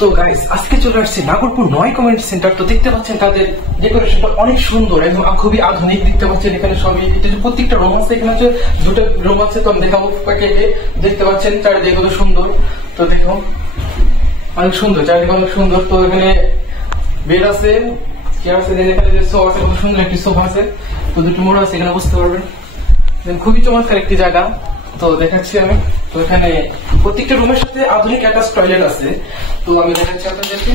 তো গাইস আজকে চলে আসছি নাগরপুর 9 কমিউনিটি সেন্টার। তো দেখতে পাচ্ছেন তাদের ডেকোরেশনটা অনেক সুন্দর এবং খুবই আধুনিক। দেখতে পাচ্ছেন এখানে সবই প্রত্যেকটা রুম আছে, এখানে হচ্ছে দুটো রুম আছে। তো আমি দেখাবো প্যাকেটে। দেখতে পাচ্ছেন চারিদিকে কত সুন্দর। তো দেখো অনেক সুন্দর, চারিদিকে অনেক সুন্দর। তো এখানে বেড আছে, চেয়ার আছে, এখানে যে সোফা আছে, কত সুন্দর একটি সোফা আছে। তো দুটো মোড় আছে, এখানে বসতে পারবেন। খুবই চমৎকার একটি জায়গা। তো দেখাচ্ছি আমি। তো এখানে প্রত্যেকটা রুমের সাথে আধুনিক অ্যাটাচ টয়লেট আছে। তো আমি দেখাচ্ছি আপনাদেরকে।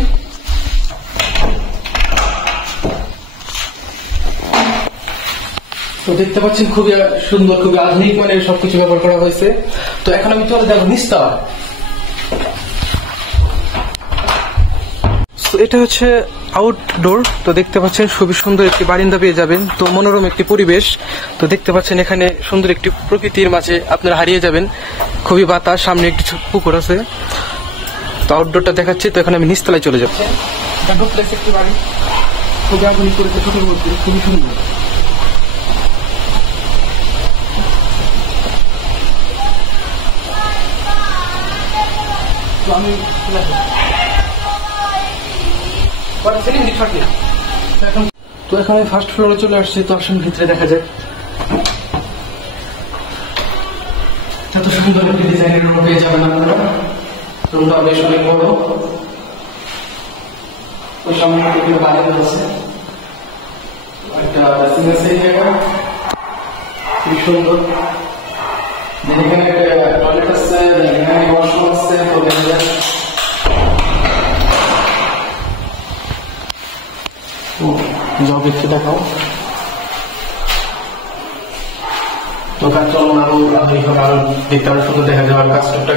তো দেখতে পাচ্ছেন খুবই সুন্দর, খুবই আধুনিক মানের সবকিছু ব্যবহার করা হয়েছে। তো এখন আমি চলে যাবো নিচতলা। তো এটা হচ্ছে আউটডোর। তো দেখতে পাচ্ছেন খুবই সুন্দর একটি বারিন্দা পেয়ে যাবেন। তো মনোরম একটি পরিবেশ। তো দেখতে পাচ্ছেন এখানে সুন্দর একটি প্রকৃতির মাঝে আপনারা হারিয়ে যাবেন। খুবই বাতাস, সামনে একটি পুকুর আছে। তো আউটডোরটা দেখাচ্ছি। তো এখন আমি নিচতলায় চলে যাচ্ছি। একটি বাড়ি খুবই আধুনিক করেছে, ছোটোর মধ্যে খুবই সুন্দর। তো আমি তো এখন আমি ফার্স্ট ফ্লোরে চলে আসছি। তো আসুন ভিতরে দেখা যায়। এত সুন্দর একটি ডিজাইনের রুম পেয়ে যাবেন আপনারা। রুমটা বেশ অনেক বড়। ওই সামনে একটি বারান্দা আছে, একটা ড্রেসিং আছে, খুবই সুন্দর। এখানে একটা টয়লেট আছে, এখানে ওয়াশরুম আছে। তো দেখা যায় যাও দেখতে দেখাও। তো কাজ চলুন আরো আরো দেখতে আরো সুন্দর দেখা যাবে কাজটা।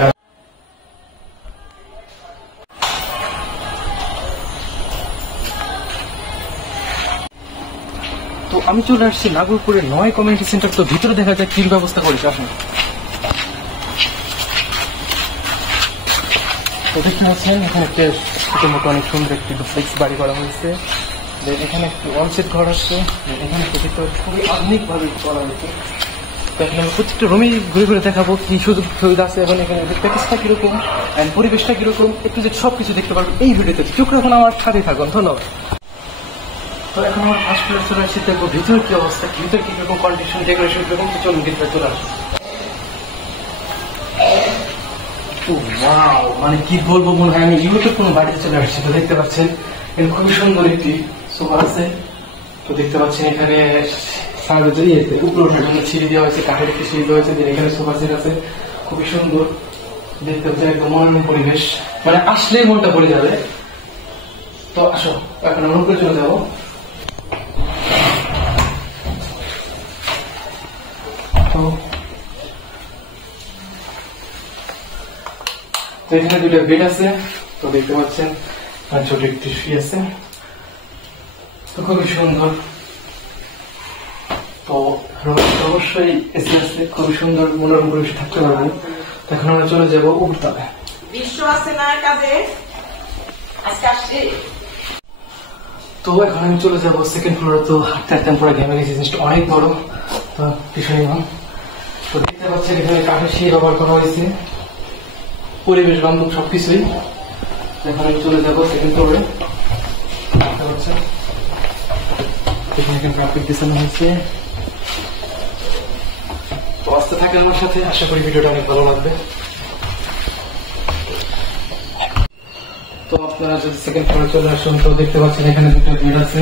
তো আমি চলে আসছি নাগরপুরের 9 কমিউনিটি সেন্টার। তো ভিতরে দেখা যায় কি ব্যবস্থা করেছে আসুন। তো দেখতে পাচ্ছেন এখানে একটা ছোট মতো অনেক সুন্দর একটি ডুপ্লেক্স বাড়ি করা হয়েছে। এখানে একটি ওয়ানসেট ঘর আছে। এখানে খুবই আধুনিক ভাবে করা হয়েছে। তো এখন আমি প্রত্যেকটা রুমে ঘুরে ঘুরে দেখাবো কি সুযোগ সুবিধা আছে এবং এখানে প্যাকেজটা কিরকম, পরিবেশটা কিরকম, একটু যে সবকিছু দেখতে পারবো এই ভিডিওতে। চোখ রাখুন, আমার সাথে থাকুন। ধন্যবাদ। তো এখন আমার ফার্স্ট ফ্লোর চলে আসছি। দেখবো ভিতরে কি অবস্থা, ভিতরে কিরকম কন্ডিশন, ডেকোরেশন কিরকম। চলুন ভিতরে চলে আসুন। মানে কি বলবো, মনে হয় আমি ইউরোপের কোনো বাড়িতে চলে আসছি। তো দেখতে পাচ্ছেন এখানে খুবই সুন্দর একটি সোফা আছে। তো দেখতে পাচ্ছেন এখানে উপরে ওঠার জন্য সিঁড়ি দেওয়া হয়েছে, কাঠের একটি সিঁড়ি দেওয়া হয়েছে। এখানে সোফা সেট আছে, খুবই সুন্দর। দেখতে পাচ্ছেন একদম মনোরম পরিবেশ, মানে আসলেই মনটা পড়ে যাবে। তো আসো এখন আমরা উপরে চলে যাবো। তো এখানে দুটো বেড আছে। তো দেখতে পাচ্ছেন ছোট একটি শুই আছে। তো খুবই সুন্দর। তো অবশ্যই এসি আছে, খুবই সুন্দর মনোরম পরিবেশ থাকতে পারবেন। তো এখন আমরা চলে যাবো উপরতলায়। তো এখন আমি চলে যাবো সেকেন্ড ফ্লোরে। তো হাঁটতে হাঁটতে পরে গেমে গেছি, জিনিসটা অনেক বড়। তো পিছনে তো দেখতে পাচ্ছেন এখানে কাঠের সিঁড়ি ব্যবহার করা হয়েছে, পরিবেশ বান্ধব সবকিছুই। এখন আমি চলে যাবো সেকেন্ড ফ্লোরে। দেখতে পাচ্ছেন এখানে কার্পেট বিছানো হয়েছে। তো আসতে থাকেন আমার সাথে, আশা করি ভিডিওটা অনেক ভালো লাগবে। তো আপনারা যদি সেকেন্ড ফ্লোরে চলে আসুন, তো দেখতে পাচ্ছেন এখানে দুটো বেড আছে।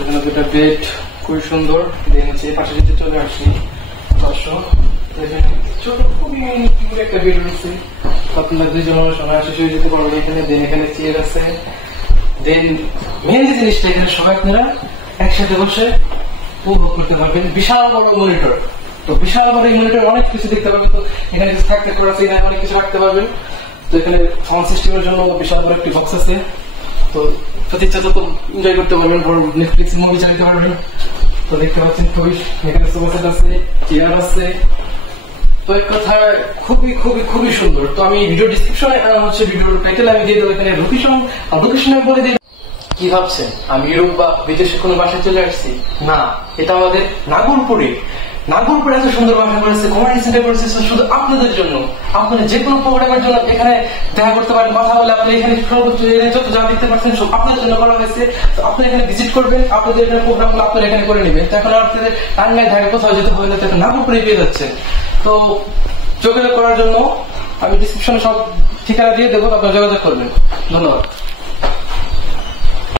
এখানে দুটো বেড খুবই সুন্দর। পাশে যদি চলে আসি ছোট খুবই একটা বেড রয়েছে। আপনার দুইজন অনায়াসে শুয়ে যেতে পারবেন এখানে। এখানে চেয়ার আছে। মেন যে জিনিসটা, এখানে সবাই আপনারা একসাথে বসে উপভোগ করতে পারবেন। বিশাল বড় মনিটর। তো বিশাল বড় মনিটর অনেক কিছু দেখতে পাবেন। তো এখানে থাকতে পারছে, এখানে অনেক কিছু রাখতে পারবেন। তো এখানে সাউন্ড সিস্টেমের জন্য বিশাল বড় একটি বক্স আছে। তো প্রতিচ্ছা যত এনজয় করতে পারবেন, বড় নেটফ্লিক্স মুভি চালাতে পারবেন। তো দেখতে পাচ্ছেন খুবই এখানে সোফা সেট আছে, চেয়ার আছে। তো এক কথায় খুবই খুবই খুবই সুন্দর। তো আমি ভিডিও ডিসক্রিপশনে হচ্ছে ভিডিওর টাইটেল আমি দিয়ে দেবো। এখানে লোকেশন বলে দিই। কি ভাবছেন আমি ইউরোপ বা বিদেশে কোনো বাসায় চলে আসছি? না, এটা আমাদের নাগরপুরে নাগরপুরে এত সুন্দর বাসা করেছে, কমিউনিটি সেন্টার করেছে শুধু আপনাদের জন্য। আপনারা যে কোনো প্রোগ্রামের জন্য এখানে দেখা করতে পারেন, কথা বলে আপনি এখানে সর্বোচ্চ যত যা দেখতে পাচ্ছেন সব আপনাদের জন্য করা হয়েছে। তো আপনি এখানে ভিজিট করবেন, আপনাদের এখানে প্রোগ্রামগুলো আপনারা এখানে করে নেবেন। তো এখন আপনাদের টাঙ্গাইল ঢাকা কোথাও যেতে হবে না, তো এখন নাগরপুরে পেয়ে যাচ্ছে। তো যোগাযোগ করার জন্য আমি ডিসক্রিপশনে সব ঠিকানা দিয়ে দেবো, আপনারা যোগাযোগ করবেন। ধন্যবাদ।